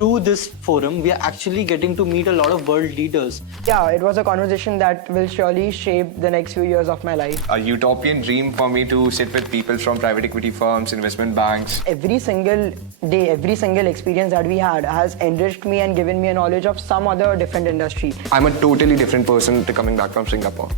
Through this forum, we are actually getting to meet a lot of world leaders. Yeah, it was a conversation that will surely shape the next few years of my life. A utopian dream for me to sit with people from private equity firms, investment banks. Every single day, every single experience that we had has enriched me and given me a knowledge of some other different industry. I'm a totally different person to coming back from Singapore.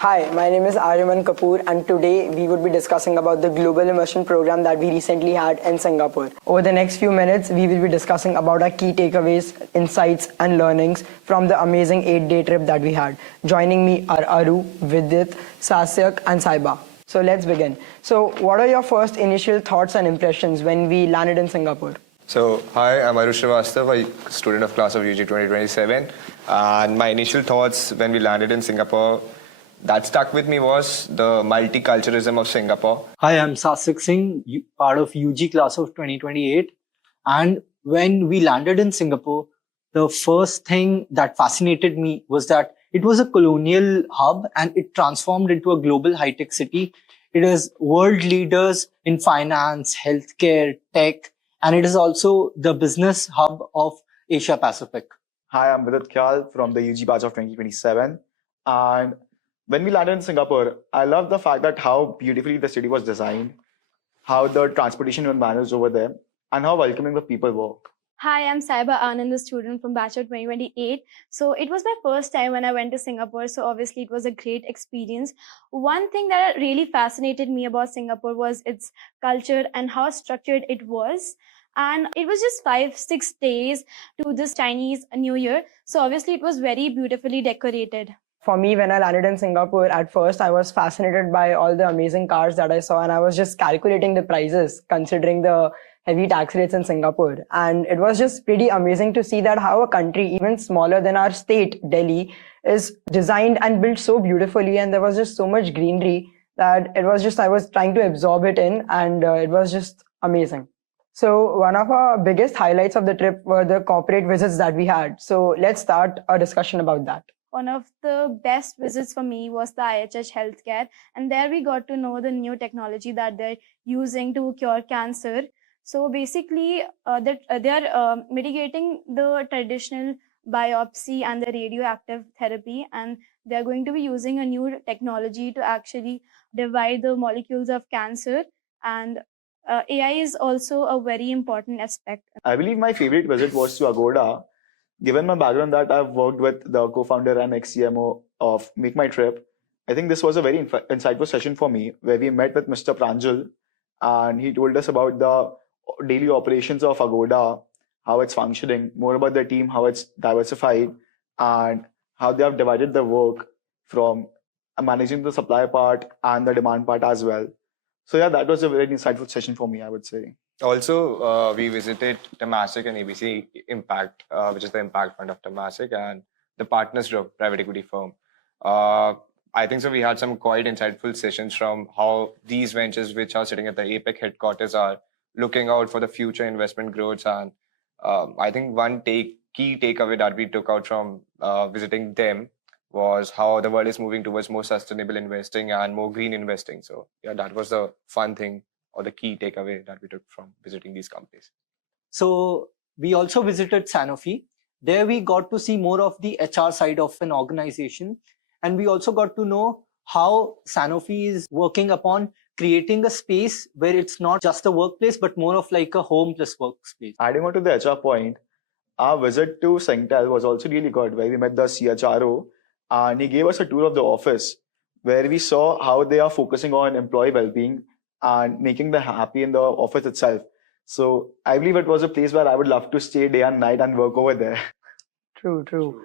Hi, my name is Aryaman Kapoor and today we would be discussing about the Global Immersion Programme that we recently had in Singapore. Over the next few minutes, we will be discussing about our key takeaways, insights and learnings from the amazing 8-day trip that we had. Joining me are Aru, Vidit, Sasyak and Saiba. So let's begin. So what are your first initial thoughts and impressions when we landed in Singapore? So, hi, I'm Aru Srivastav, a student of class of UG 2027. And my initial thoughts when we landed in Singapore that stuck with me was the multiculturalism of Singapore. Hi, I'm Sasyak Singh, part of UG class of 2028. And when we landed in Singapore, the first thing that fascinated me was that it was a colonial hub and it transformed into a global high-tech city. It is world leaders in finance, healthcare, tech, and it is also the business hub of Asia Pacific. Hi, I'm Vidit Khyal from the UG batch of 2027. And when we landed in Singapore, I love the fact that how beautifully the city was designed, how the transportation was managed over there, and how welcoming the people were. Hi, I'm Saiba Anand, a student from batch of 2028. So it was my first time when I went to Singapore. So obviously it was a great experience. One thing that really fascinated me about Singapore was its culture and how structured it was. And it was just 5-6 days to this Chinese New Year. So obviously it was very beautifully decorated. For me, when I landed in Singapore, at first I was fascinated by all the amazing cars that I saw and I was just calculating the prices considering the heavy tax rates in Singapore. And it was just pretty amazing to see that how a country even smaller than our state, Delhi, is designed and built so beautifully, and there was just so much greenery that it was just, I was trying to absorb it in, and it was just amazing. So one of our biggest highlights of the trip were the corporate visits that we had. So let's start a discussion about that. One of the best visits for me was the IHH Healthcare, and there we got to know the new technology that they're using to cure cancer. So basically, they're mitigating the traditional biopsy and the radioactive therapy, and they're going to be using a new technology to actually divide the molecules of cancer. And AI is also a very important aspect. I believe my favorite visit was to Agoda. Given my background that I've worked with the co-founder and ex-CMO of Make My Trip, I think this was a very insightful session for me where we met with Mr. Pranjal and he told us about the daily operations of Agoda, how it's functioning, more about the team, how it's diversified, and how they have divided the work from managing the supply part and the demand part as well. So yeah, that was a very insightful session for me, I would say. Also, we visited Temasek and ABC Impact, which is the impact fund of Temasek, and the Partners Group, private equity firm. I think so we had some quite insightful sessions from how these ventures, which are sitting at the APEC headquarters, are looking out for the future investment growths. And I think one key takeaway that we took out from visiting them was how the world is moving towards more sustainable investing and more green investing. So yeah, that was the fun thing or the key takeaway that we took from visiting these companies. So we also visited Sanofi. There we got to see more of the HR side of an organization. And we also got to know how Sanofi is working upon creating a space where it's not just a workplace, but more of like a home plus workspace. Adding on to the HR point, our visit to Singtel was also really good, where we met the CHRO and he gave us a tour of the office where we saw how they are focusing on employee well-being and making them happy in the office itself. So I believe it was a place where I would love to stay day and night and work over there. True.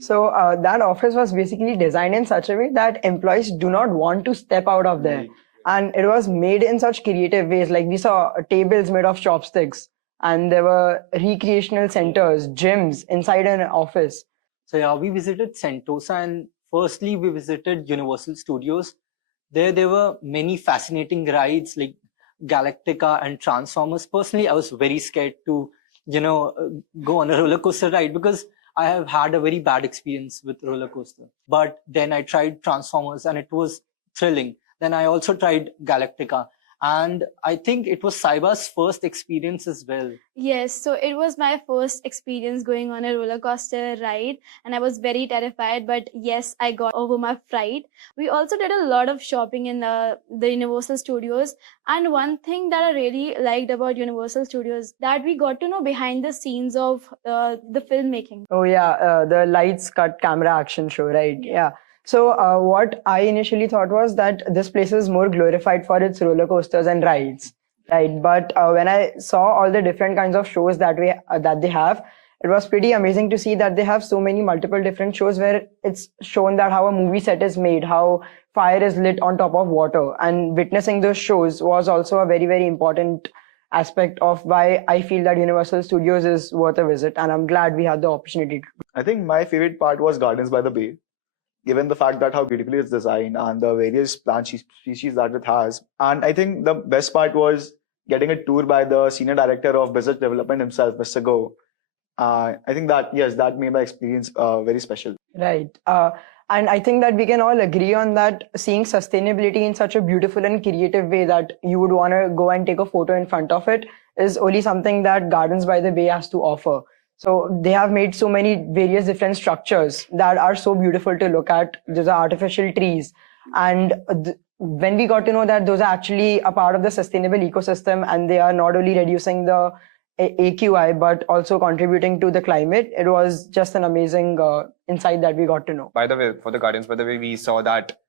So that office was basically designed in such a way that employees do not want to step out of there. And it was made in such creative ways. Like we saw tables made of chopsticks and there were recreational centers, gyms inside an office. So yeah, we visited Sentosa and firstly we visited Universal Studios. There were many fascinating rides like Galactica and Transformers. Personally, I was very scared to, go on a roller coaster ride because I have had a very bad experience with roller coaster. But then I tried Transformers and it was thrilling. Then I also tried Galactica. And I think it was Saiba's first experience as well. Yes, so it was my first experience going on a roller coaster ride, and I was very terrified. But yes, I got over my fright. We also did a lot of shopping in the Universal Studios, and one thing that I really liked about Universal Studios that we got to know behind the scenes of the filmmaking. Oh yeah, the lights cut camera action show, right? Yeah. So what I initially thought was that this place is more glorified for its roller coasters and rides, right? But when I saw all the different kinds of shows that they have, it was pretty amazing to see that they have so many multiple different shows where it's shown that how a movie set is made, how fire is lit on top of water, and witnessing those shows was also a very, very important aspect of why I feel that Universal Studios is worth a visit, and I'm glad we had the opportunity to. I think my favorite part was Gardens by the Bay, given the fact that how beautifully it's designed and the various plant species that it has. And I think the best part was getting a tour by the senior director of business development himself, Mr. Go. I think that, yes, that made my experience very special. Right. And I think that we can all agree on that seeing sustainability in such a beautiful and creative way that you would want to go and take a photo in front of it is only something that Gardens by the Bay has to offer. So they have made so many various different structures that are so beautiful to look at. Those are artificial trees. And when we got to know that those are actually a part of the sustainable ecosystem and they are not only reducing the AQI but also contributing to the climate, it was just an amazing insight that we got to know. By the way, for the Gardens by the Way, we saw that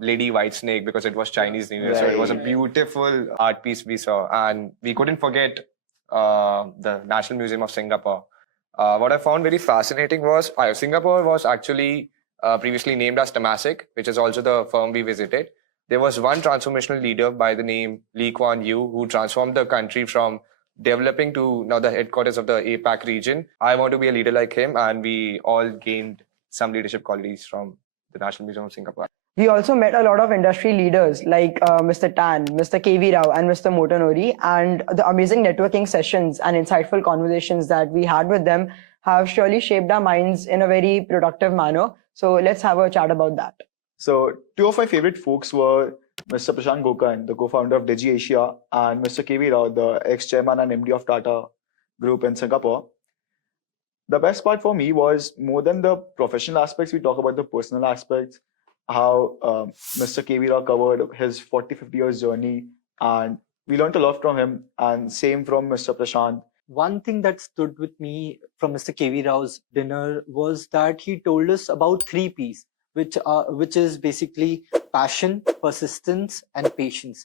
Lady White Snake because it was Chinese New Year. So it was a beautiful art piece we saw. And we couldn't forget the National Museum of Singapore. What I found very fascinating was Singapore was actually previously named as Temasek, which is also the firm we visited. There was one transformational leader by the name Lee Kuan Yew who transformed the country from developing to now the headquarters of the APAC region. I want to be a leader like him, and we all gained some leadership qualities from the National Museum of Singapore. We also met a lot of industry leaders like Mr. Tan, Mr. KV Rao and Mr. Motonori, and the amazing networking sessions and insightful conversations that we had with them have surely shaped our minds in a very productive manner. So let's have a chat about that. So two of my favorite folks were Mr. Prashant Gokan, the co-founder of Digi Asia, and Mr. KV Rao, the ex-chairman and MD of Tata Group in Singapore. The best part for me was more than the professional aspects, we talk about the personal aspects, how Mr. KV Rao covered his 40-50 years journey, and we learned a lot from him, and same from Mr. Prashant. One thing that stood with me from Mr. KV Rao's dinner was that he told us about 3 Ps, which is basically passion, persistence, and patience.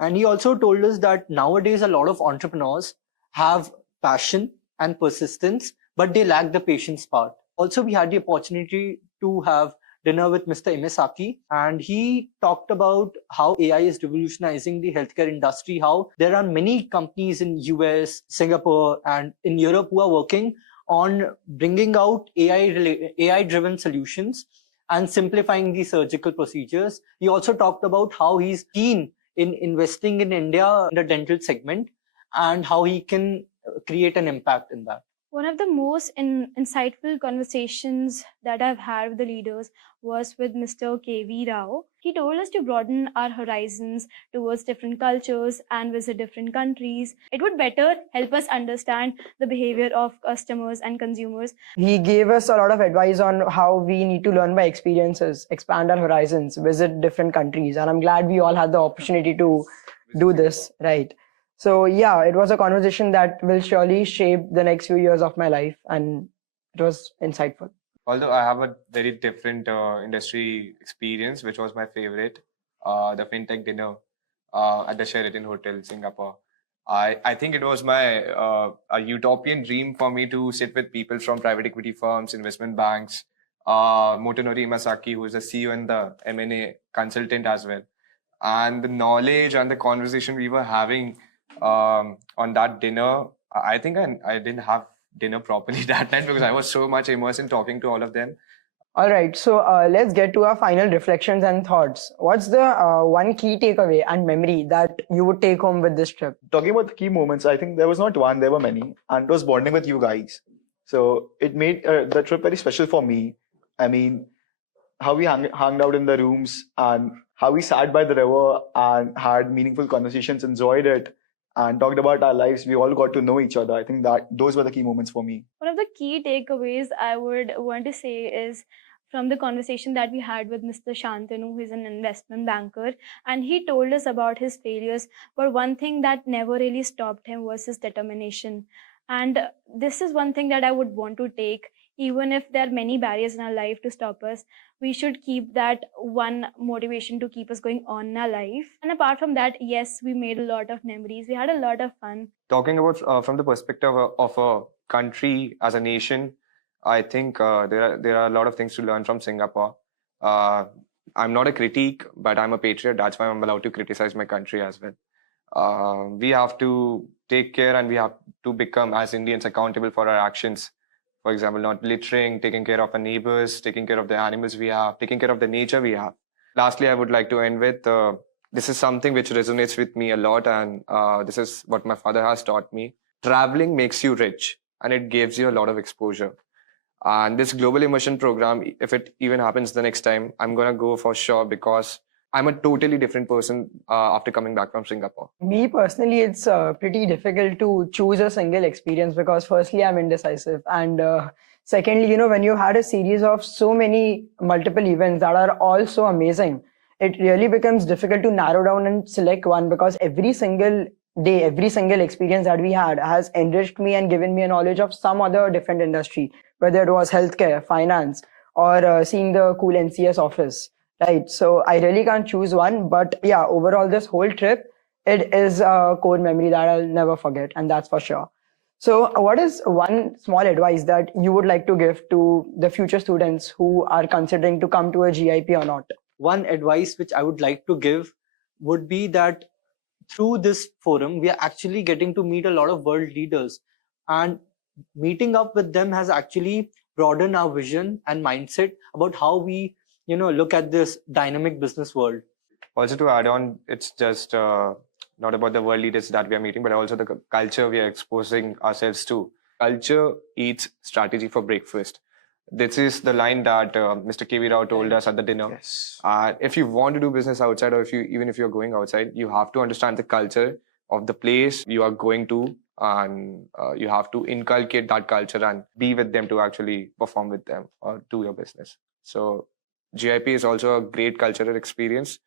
And he also told us that nowadays a lot of entrepreneurs have passion and persistence, but they lack the patience part. Also, we had the opportunity to have dinner with Mr. Imesaki, and he talked about how AI is revolutionizing the healthcare industry, how there are many companies in US, Singapore, and in Europe who are working on bringing out AI-driven solutions and simplifying the surgical procedures. He also talked about how he's keen in investing in India in the dental segment and how he can create an impact in that. One of the most insightful conversations that I've had with the leaders was with Mr. KV Rao. He told us to broaden our horizons towards different cultures and visit different countries. It would better help us understand the behavior of customers and consumers. He gave us a lot of advice on how we need to learn by experiences, expand our horizons, visit different countries. And I'm glad we all had the opportunity to do this, right? So yeah, it was a conversation that will surely shape the next few years of my life, and it was insightful. Although I have a very different industry experience, which was my favorite, the fintech dinner at the Sheraton Hotel, Singapore. I think it was my a utopian dream for me to sit with people from private equity firms, investment banks, Motonori Imasaki, who is the CEO and the M&A consultant as well. And the knowledge and the conversation we were having on that dinner, I think I didn't have dinner properly that night because I was so much immersed in talking to all of them. All right, so let's get to our final reflections and thoughts. What's the one key takeaway and memory that you would take home with this trip? Talking about the key moments, I think there was not one, there were many, and it was bonding with you guys. So it made the trip very special for me. I mean, how we hung out in the rooms and how we sat by the river and had meaningful conversations, enjoyed it, and talked about our lives. We all got to know each other. I think that those were the key moments for me. One of the key takeaways I would want to say is from the conversation that we had with Mr. Shantanu, who is an investment banker, and he told us about his failures. But one thing that never really stopped him was his determination. And this is one thing that I would want to take, even if there are many barriers in our life to stop us. We should keep that one motivation to keep us going on in our life. And apart from that, yes, we made a lot of memories. We had a lot of fun. Talking about from the perspective of a country as a nation, I think there are a lot of things to learn from Singapore. I'm not a critique, but I'm a patriot. That's why I'm allowed to criticize my country as well. We have to take care, and we have to become, as Indians, accountable for our actions. For example, not littering, taking care of our neighbors, taking care of the animals we have, taking care of the nature we have. Lastly, I would like to end with this is something which resonates with me a lot, and this is what my father has taught me. Traveling makes you rich, and it gives you a lot of exposure. And this Global Immersion Program, if it even happens the next time, I'm going to go for sure, because I'm a totally different person after coming back from Singapore. Me personally, it's pretty difficult to choose a single experience because firstly, I'm indecisive. And secondly, when you had a series of so many multiple events that are all so amazing, it really becomes difficult to narrow down and select one, because every single day, every single experience that we had has enriched me and given me a knowledge of some other different industry, whether it was healthcare, finance, or seeing the cool NCS office. Right. So I really can't choose one. But yeah, overall, this whole trip, it is a core memory that I'll never forget. And that's for sure. So what is one small advice that you would like to give to the future students who are considering to come to a GIP or not? One advice which I would like to give would be that through this forum, we are actually getting to meet a lot of world leaders, and meeting up with them has actually broadened our vision and mindset about how we look at this dynamic business world. Also, to add on, it's just not about the world leaders that we are meeting, but also the culture we are exposing ourselves to. Culture eats strategy for breakfast. This is the line that Mr. KV Rao told us at the dinner. Yes. If you want to do business outside, or even if you're going outside, you have to understand the culture of the place you are going to, and you have to inculcate that culture and be with them to actually perform with them or do your business. So GIP is also a great cultural experience,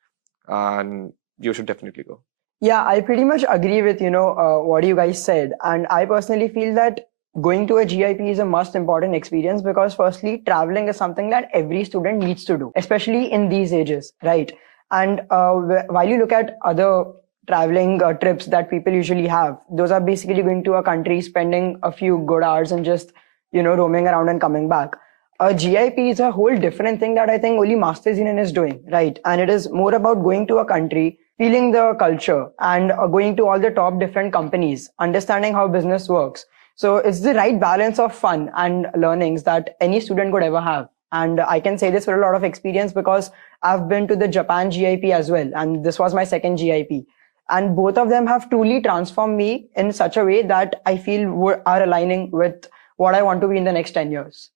and you should definitely go. Yeah, I pretty much agree with, what you guys said. And I personally feel that going to a GIP is a most important experience because firstly, traveling is something that every student needs to do, especially in these ages, right? And while you look at other traveling trips that people usually have, those are basically going to a country, spending a few good hours and just, roaming around and coming back. A GIP is a whole different thing that I think only Masters Union is doing, right? And it is more about going to a country, feeling the culture, and going to all the top different companies, understanding how business works. So it's the right balance of fun and learnings that any student could ever have. And I can say this with a lot of experience because I've been to the Japan GIP as well. And this was my second GIP. And both of them have truly transformed me in such a way that I feel are aligning with what I want to be in the next 10 years.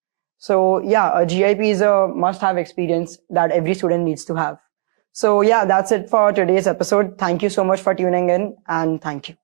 So yeah, a GIP is a must-have experience that every student needs to have. So yeah, that's it for today's episode. Thank you so much for tuning in, and thank you.